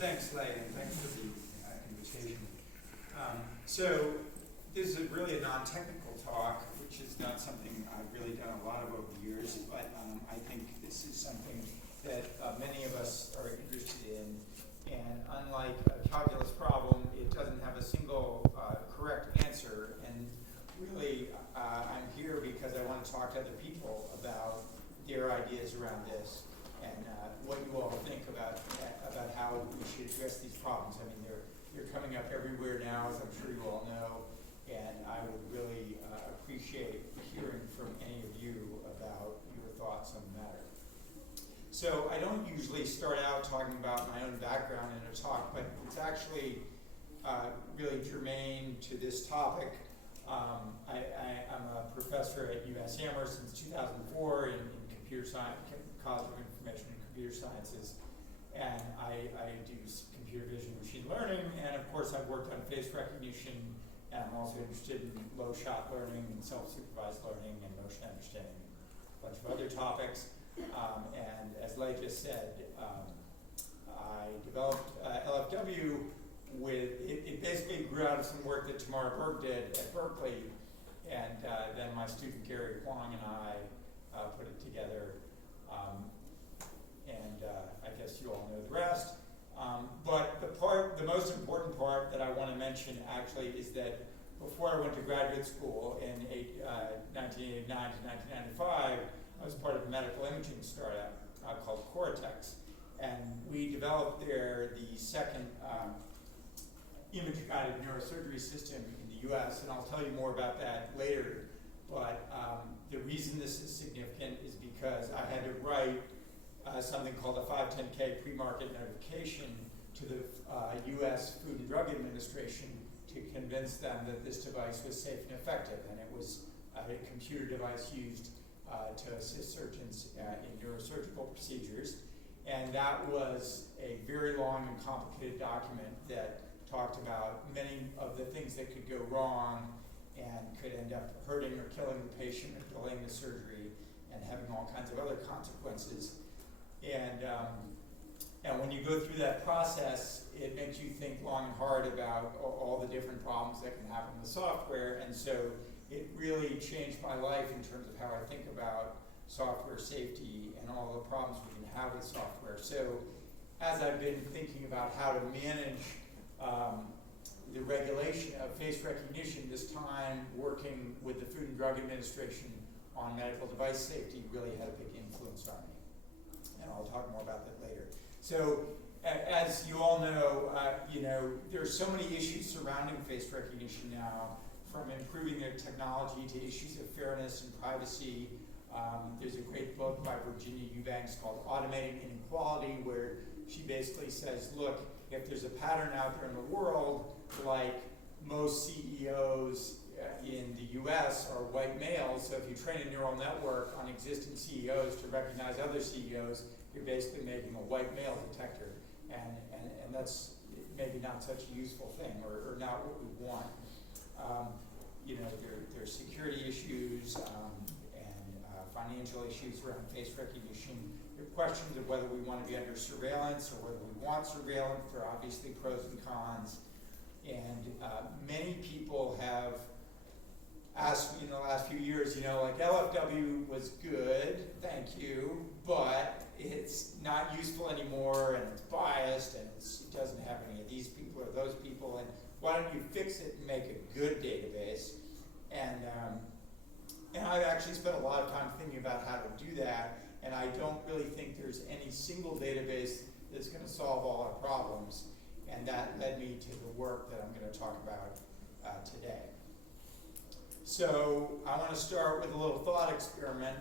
Thanks, Leigh, and thanks for the invitation. So this is really a non-technical talk, which is not something I've really done a lot of over the years, but I think this is something that many of us are interested in. And unlike a calculus problem, it doesn't have a single correct answer. And really, I'm here because I want to talk to other people about their ideas around this and what you all think about how we should address these problems. I mean, they're coming up everywhere now, as I'm sure you all know, and I would really appreciate hearing from any of you about your thoughts on the matter. So I don't usually start out talking about my own background in a talk, but it's actually really germane to this topic. I'm a professor at UMass Amherst since 2004 in computer science, College of Information and Computer Sciences, and I do computer vision and machine learning, and of course I've worked on face recognition, and I'm also interested in low shot learning and self-supervised learning and motion understanding, a bunch of other topics. And as Leigh just said, I developed LFW with, it basically grew out of some work that Tamara Berg did at Berkeley, and then my student Gary Huang and I put it together, and I guess you all know the rest. But the most important part that I want to mention actually is that before I went to graduate school in 1989 to 1995, I was part of a medical imaging startup called Cortex, and we developed there the second image-guided neurosurgery system in the U.S., and I'll tell you more about that later. But the reason this is significant is because I had to write something called a 510K pre-market notification to the U.S. Food and Drug Administration to convince them that this device was safe and effective, and it was a computer device used to assist surgeons in neurosurgical procedures. And that was a very long and complicated document that talked about many of the things that could go wrong and could end up hurting or killing the patient or delaying the surgery and having all kinds of other consequences. And when you go through that process, it makes you think long and hard about all the different problems that can happen with software. And so it really changed my life in terms of how I think about software safety and all the problems we can have with software. So as I've been thinking about how to manage the regulation of face recognition, this time working with the Food and Drug Administration on medical device safety really had a big influence on me. And I'll talk more about that later. So as you all know, there's so many issues surrounding face recognition now, from improving their technology to issues of fairness and privacy. There's a great book by Virginia Eubanks called Automating Inequality, where she basically says, look, if there's a pattern out there in the world, like most CEOs in the US are white males, so if you train a neural network on existing CEOs to recognize other CEOs, you're basically making a white male detector. And that's maybe not such a useful thing, or not what we want. There's security issues and financial issues around face recognition. There are questions of whether we want to be under surveillance or whether we want surveillance. There are obviously pros and cons. And many people have asked me in the last few years, like LFW was good, thank you, but it's not useful anymore, and it's biased, and it doesn't have any of these people or those people, and why don't you fix it and make a good database? And I've actually spent a lot of time thinking about how to do that, and I don't really think there's any single database that's going to solve all our problems, and that led me to the work that I'm going to talk about today. So I want to start with a little thought experiment,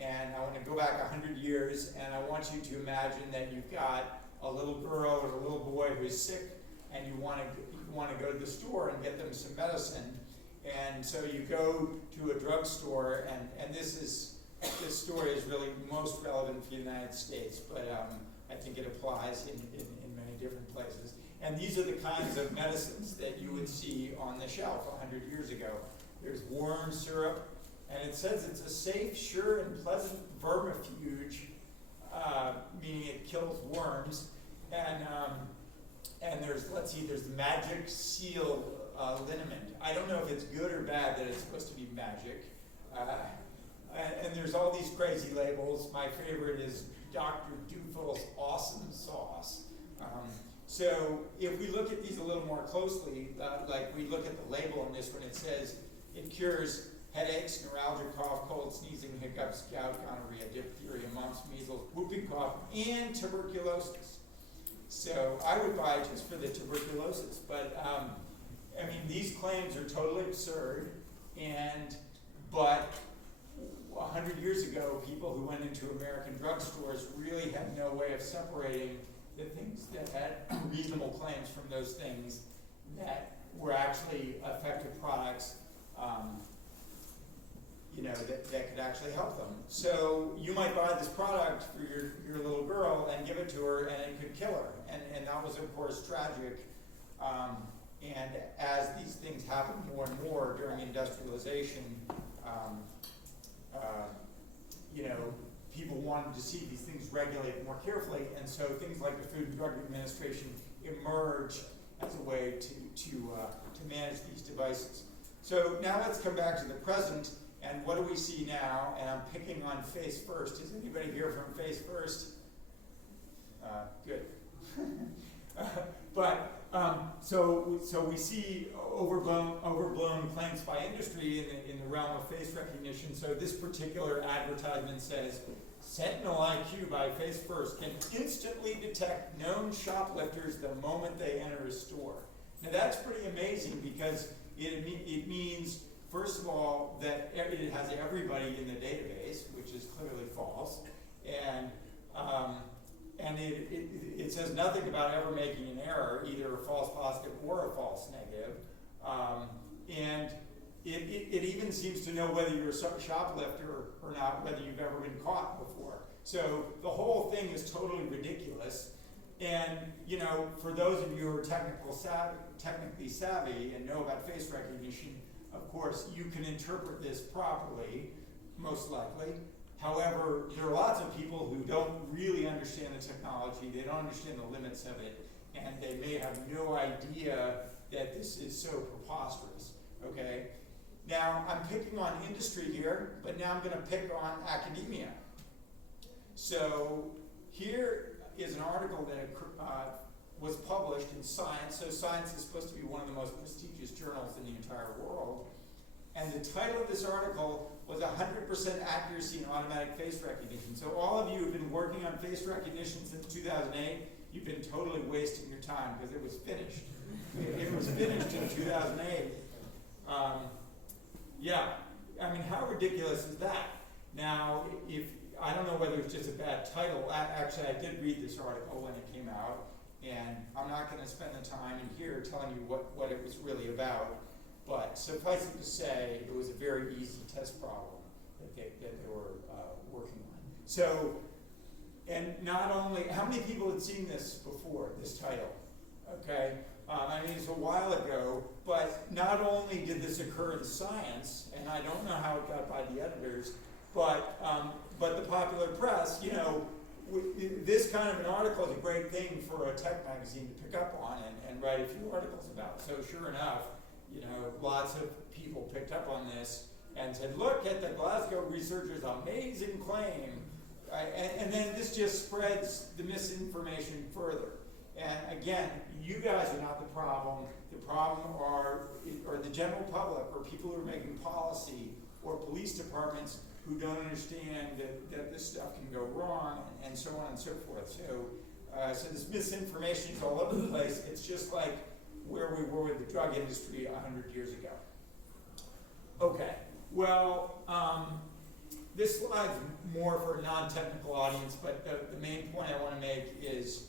and I want to go back 100 years, and I want you to imagine that you've got a little girl or a little boy who is sick, and you want to go to the store and get them some medicine. And so you go to a drugstore, and this story is really most relevant for the United States, but I think it applies in many different places. And these are the kinds of medicines that you would see on the shelf 100 years ago. There's worm syrup, and it says it's a safe, sure, and pleasant vermifuge, meaning it kills worms. And let's see, there's magic seal liniment. I don't know if it's good or bad that it's supposed to be magic. And there's all these crazy labels. My favorite is Dr. Dufil's Awesome Sauce. So if we look at these a little more closely, like we look at the label on this one, it says it cures headaches, neuralgia, cough, cold, sneezing, hiccups, gout, gonorrhea, diphtheria, mumps, measles, whooping cough, and tuberculosis. So I would buy it just for the tuberculosis, but I mean, these claims are totally absurd, but 100 years ago, people who went into American drugstores really had no way of separating the things that had reasonable claims from those things that were actually effective products, that could actually help them. So you might buy this product for your little girl and give it to her, and it could kill her. And that was, of course, tragic. And as these things happen more and more during industrialization, people wanted to see these things regulated more carefully, and so things like the Food and Drug Administration emerged as a way to manage these devices. So now let's come back to the present, and what do we see now? And I'm picking on Face First. Is anybody here from Face First? Good. So we see overblown claims by industry in the realm of face recognition. So this particular advertisement says, Sentinel IQ by Face First can instantly detect known shoplifters the moment they enter a store. Now that's pretty amazing because it means, first of all, that it has everybody in the database, which is clearly false, and it says nothing about ever making an error, either a false positive or a false negative. And it even seems to know whether you're a shoplifter or not, whether you've ever been caught before. So the whole thing is totally ridiculous. And for those of you who are technically savvy and know about face recognition, of course, you can interpret this properly, most likely. However, there are lots of people who don't really understand the technology, they don't understand the limits of it, and they may have no idea that this is so preposterous, okay? Now, I'm picking on industry here, but now I'm going to pick on academia. So here is an article that was published in Science. So Science is supposed to be one of the most prestigious journals in the entire world. And the title of this article was 100% accuracy in automatic face recognition. So all of you who have been working on face recognition since 2008, you've been totally wasting your time because it was finished. It was finished in 2008. I mean, how ridiculous is that? Now, I don't know whether it's just a bad title. Actually, I did read this article when it came out, and I'm not going to spend the time in here telling you what it was really about. But suffice it to say, it was a very easy test problem that they were working on. So, and not only, how many people had seen this before, this title? Okay, I mean, it's a while ago, but not only did this occur in Science, and I don't know how it got by the editors, but the popular press, this kind of an article is a great thing for a tech magazine to pick up on and write a few articles about. So sure enough, lots of people picked up on this and said, look at the Glasgow researchers' amazing claim. And then this just spreads the misinformation further. And again, you guys are not the problem. The problem are the general public, or people who are making policy, or police departments who don't understand that this stuff can go wrong, and so on and so forth. So this misinformation is all over the place. It's just like where we were with the drug industry 100 years ago. Okay, well, this slide's more for a non-technical audience, but the main point I want to make is,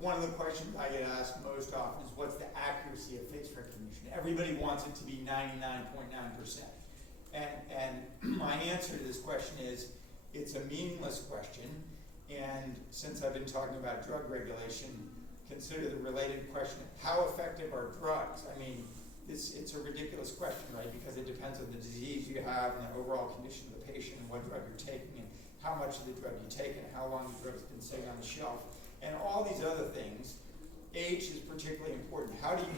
one of the questions I get asked most often is, what's the accuracy of face recognition? Everybody wants it to be 99.9%. And my answer to this question is, it's a meaningless question, and since I've been talking about drug regulation, consider the related question, how effective are drugs? I mean, it's a ridiculous question, right? Because it depends on the disease you have and the overall condition of the patient and what drug you're taking and how much of the drug you take and how long the drug's been sitting on the shelf and all these other things. H is particularly important. How do you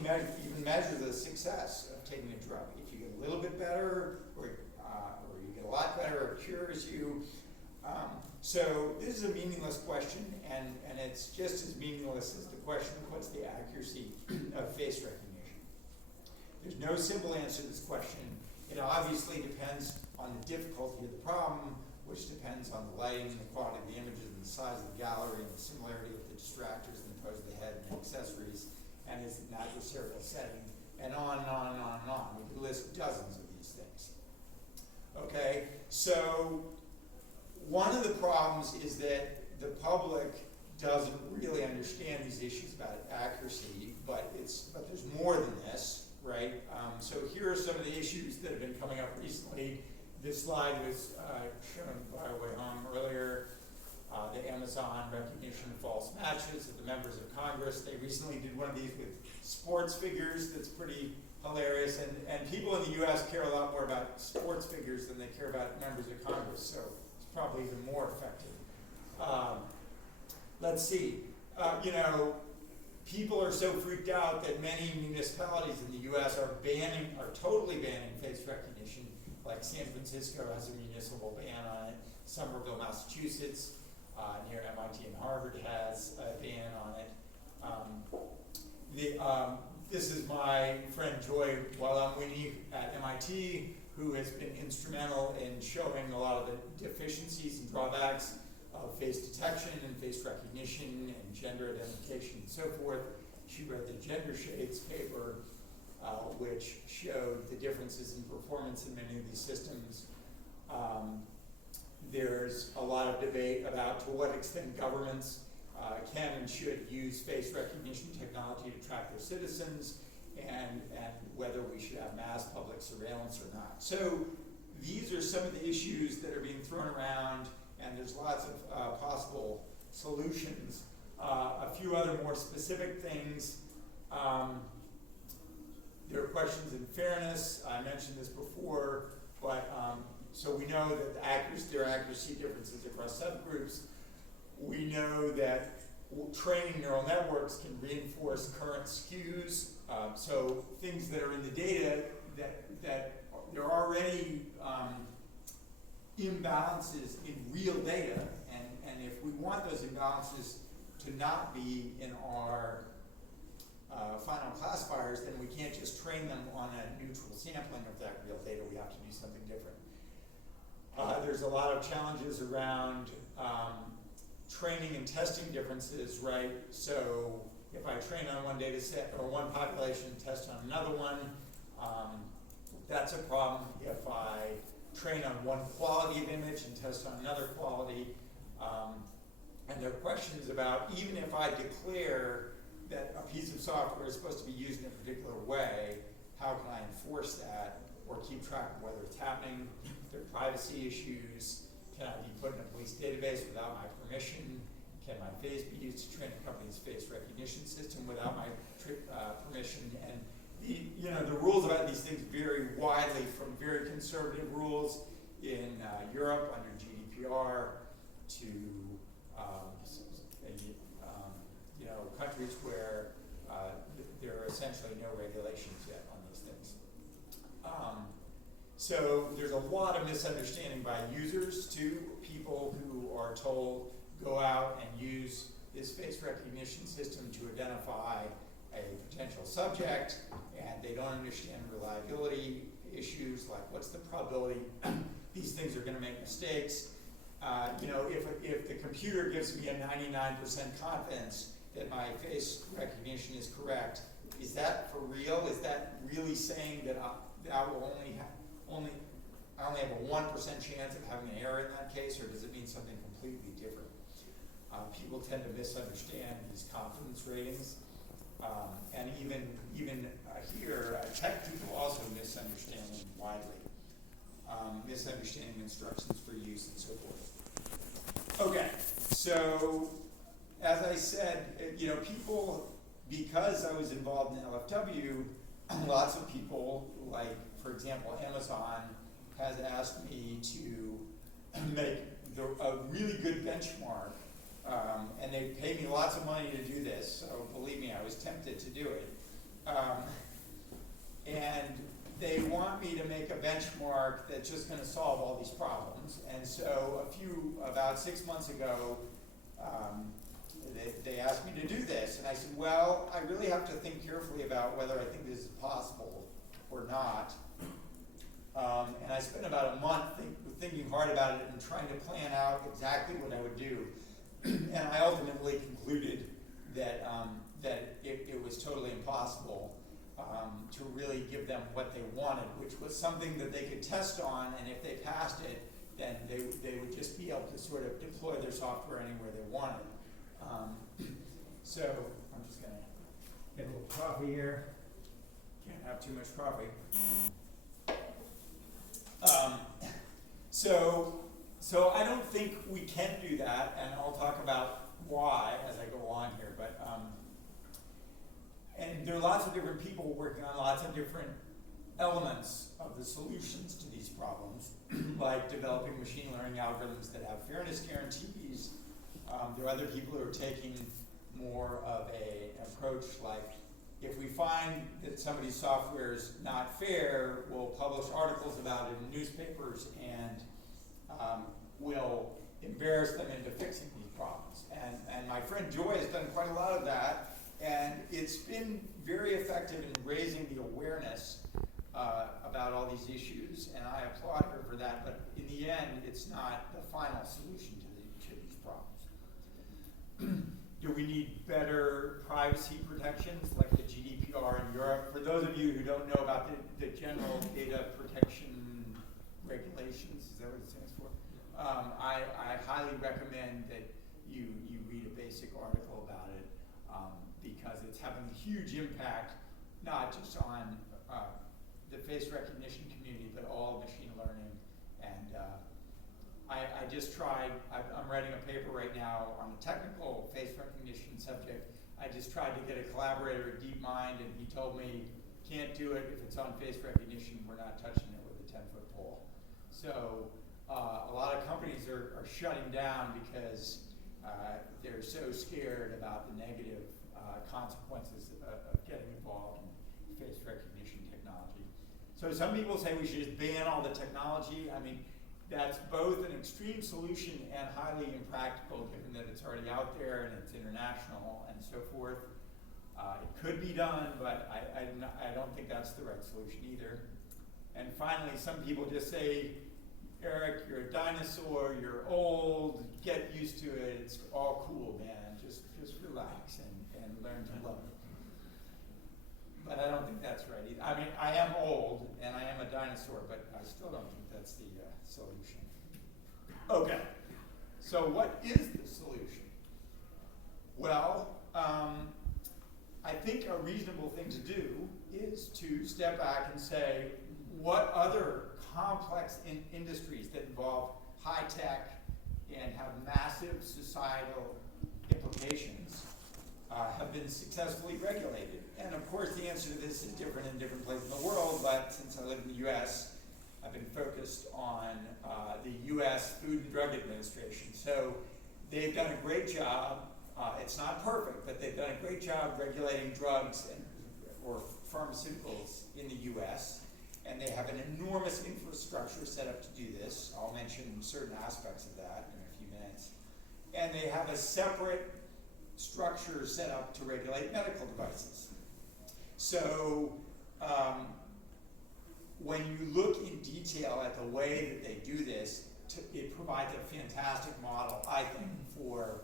even measure the success of taking a drug? If you get a little bit better, or you get a lot better, or it cures you. So this is a meaningless question, and it's just as meaningless as the question of what's the accuracy of face recognition. There's no simple answer to this question. It obviously depends on the difficulty of the problem, which depends on the lighting, the quality of the images, and the size of the gallery, and the similarity of the distractors and the pose of the head and the accessories, and its adversarial setting, and on and on and on and on. We could list dozens of these things. Okay, so one of the problems is that the public doesn't really understand these issues about accuracy, but there's more than this, right? So here are some of the issues that have been coming up recently. This slide was shown by Wei Hong earlier. The Amazon recognition of false matches of the members of Congress. They recently did one of these with sports figures that's pretty hilarious. And people in the US care a lot more about sports figures than they care about members of Congress. So it's probably even more effective. Let's see. People are so freaked out that many municipalities in the US are totally banning face recognition. Like San Francisco has a municipal ban on it. Somerville, Massachusetts, near MIT and Harvard has a ban on it. This is my friend Joy Walamwini at MIT, who has been instrumental in showing a lot of the deficiencies and drawbacks of face detection and face recognition and gender identification and so forth. She wrote the Gender Shades paper, which showed the differences in performance in many of these systems. There's a lot of debate about to what extent governments can and should use face recognition technology to track their citizens, and whether we should have mass public surveillance or not. So these are some of the issues that are being thrown around, and there's lots of possible solutions. A few other more specific things. There are questions in fairness. I mentioned this before, but so we know that there are accuracy differences across subgroups. We know that training neural networks can reinforce current skews. So things that are in the data that there are already imbalances in real data, and if we want those imbalances to not be in our final classifiers, then we can't just train them on a neutral sampling of that real data. We have to do something different. There's a lot of challenges around training and testing differences, right? So if I train on one data set or one population and test on another one, that's a problem. If I train on one quality of image and test on another quality, and there are questions about, even if I declare that a piece of software is supposed to be used in a particular way, how can I enforce that or keep track of whether it's happening? There are privacy issues. Can I be put in a police database without my permission? Can my face be used to train a company's face recognition system without my permission? And the rules about these things vary widely, from very conservative rules in Europe under GDPR to countries where there are essentially no regulations yet on these things. So there's a lot of misunderstanding by users too. People who are told, go out and use this face recognition system to identify a potential subject, and they don't understand reliability issues, like what's the probability these things are going to make mistakes. If the computer gives me a 99% confidence that my face recognition is correct, is that for real? Is that really saying that I will only have a 1% chance of having an error in that case, or does it mean something completely different? People tend to misunderstand these confidence ratings, and even here, tech people also misunderstand them widely, misunderstanding instructions for use and so forth. Okay, so as I said, people, because I was involved in LFW, lots of people, like, for example, Amazon has asked me to make a really good benchmark And they paid me lots of money to do this, so believe me, I was tempted to do it. And they want me to make a benchmark that's just going to solve all these problems. And so about 6 months ago, they asked me to do this. And I said, well, I really have to think carefully about whether I think this is possible or not. And I spent about a month thinking hard about it and trying to plan out exactly what I would do. And I ultimately concluded that, it was totally impossible to really give them what they wanted, which was something that they could test on, and if they passed it, then they would just be able to sort of deploy their software anywhere they wanted. So I'm just going to get a little coffee here. Can't have too much coffee. So I don't think we can do that, and I'll talk about why as I go on here. But and there are lots of different people working on lots of different elements of the solutions to these problems, like developing machine learning algorithms that have fairness guarantees. There are other people who are taking more of an approach like, if we find that somebody's software is not fair, we'll publish articles about it in newspapers and we'll embarrass them into fixing these problems. And my friend Joy has done quite a lot of that, and it's been very effective in raising the awareness about all these issues, and I applaud her for that, but in the end, it's not the final solution to these problems. Do we need better privacy protections like the GDPR in Europe? For those of you who don't know about the general data protection regulations, is that what it stands for? I highly recommend that you read a basic article about it because it's having a huge impact, not just on the face recognition community, but all machine learning. And I just tried, I'm writing a paper right now on a technical face recognition subject. I just tried to get a collaborator at DeepMind, and he told me, can't do it if it's on face recognition, we're not touching it with a 10-foot pole. So a lot of companies are shutting down because they're so scared about the negative consequences of getting involved in face recognition technology. So some people say we should just ban all the technology. I mean, that's both an extreme solution and highly impractical, given that it's already out there and it's international and so forth. It could be done, but I don't think that's the right solution either. And finally, some people just say, Erik, you're a dinosaur, you're old, get used to it, it's all cool, man. Just relax and learn to love it. But I don't think that's right either. I mean, I am old and I am a dinosaur, but I still don't think that's the solution. Okay, so what is the solution? Well, I think a reasonable thing to do is to step back and say, what other complex industries that involve high tech and have massive societal implications have been successfully regulated? And of course the answer to this is different in different places in the world, but since I live in the US, I've been focused on the US Food and Drug Administration. So they've done a great job. It's not perfect, but they've done a great job regulating drugs or pharmaceuticals in the US. And they have an enormous infrastructure set up to do this. I'll mention certain aspects of that in a few minutes. And they have a separate structure set up to regulate medical devices. So when you look in detail at the way that they do this, it provides a fantastic model, I think, for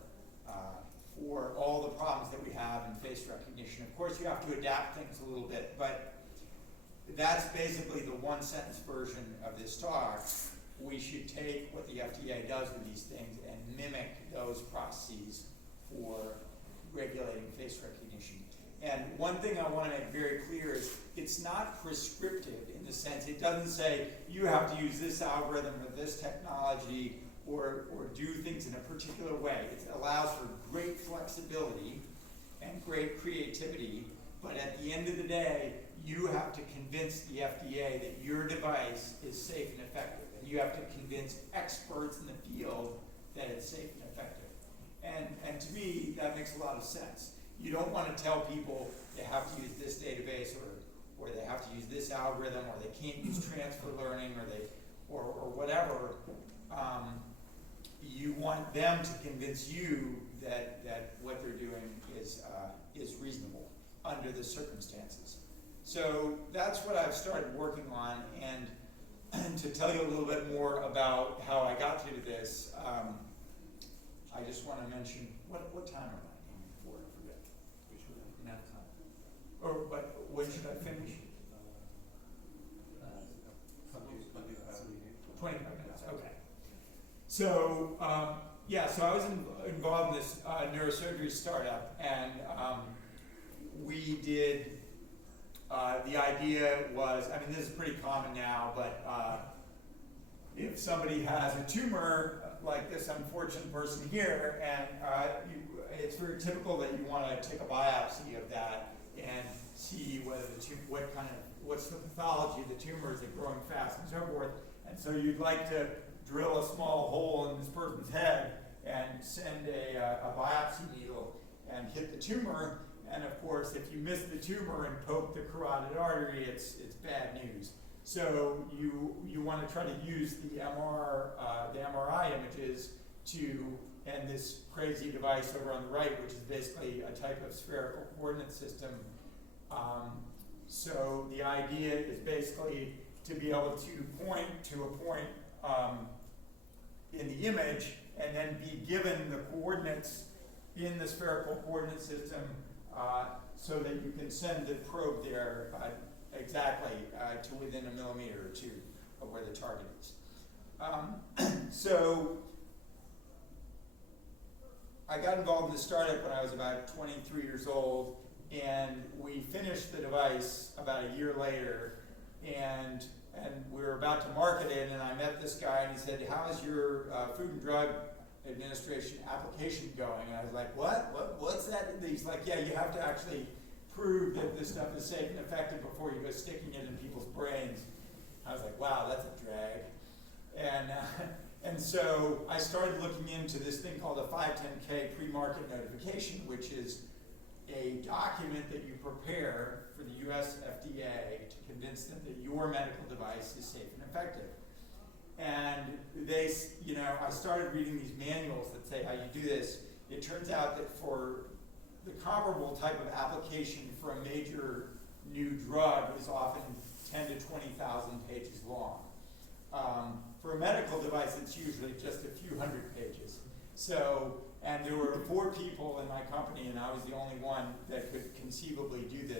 all the problems that we have in face recognition. Of course, you have to adapt things a little bit, but that's basically the one-sentence version of this talk. We should take what the FDA does with these things and mimic those processes for regulating face recognition. And one thing I want to make very clear is it's not prescriptive in the sense, it doesn't say you have to use this algorithm or this technology or do things in a particular way. It allows for great flexibility and great creativity, but at the end of the day, you have to convince the FDA that your device is safe and effective. And you have to convince experts in the field that it's safe and effective. And to me, that makes a lot of sense. You don't want to tell people they have to use this database or they have to use this algorithm or they can't use transfer learning or whatever. You want them to convince you that what they're doing is reasonable under the circumstances. So that's what I've started working on, and to tell you a little bit more about how I got to this, I just want to mention, what time am I aiming for? I forget. We should have enough time. Or, but when should I finish? 25 minutes, okay. So, yeah, so I was involved in this neurosurgery startup, and we did, the idea was, I mean, this is pretty common now, but if somebody has a tumor, like this unfortunate person here, and it's very typical that you want to take a biopsy of that and see whether the tumor, what's the pathology of the tumor, is it growing fast and so forth. And so you'd like to drill a small hole in this person's head and send a biopsy needle and hit the tumor. And of course, if you miss the tumor and poke the carotid artery, it's bad news. So you want to try to use the MRI images and this crazy device over on the right, which is basically a type of spherical coordinate system. So the idea is basically to be able to point to a point in the image and then be given the coordinates in the spherical coordinate system so that you can send the probe there exactly to within a millimeter or two of where the target is. So I got involved in the startup when I was about 23 years old, and we finished the device about a year later, and we were about to market it, and I met this guy, and he said, "How is your Food and Drug Administration application going?" And I was like, what's that? And he's like, yeah, you have to actually prove that this stuff is safe and effective before you go sticking it in people's brains. I was like, wow, that's a drag. And so I started looking into this thing called a 510K pre-market notification, which is a document that you prepare for the US FDA to convince them that your medical device is safe and effective. And I started reading these manuals that say how you do this. It turns out that for the comparable type of application for a major new drug is often 10 to 20,000 pages long. For a medical device, it's usually just a few hundred pages. So, and there were 4 people in my company, and I was the only one that could conceivably do this.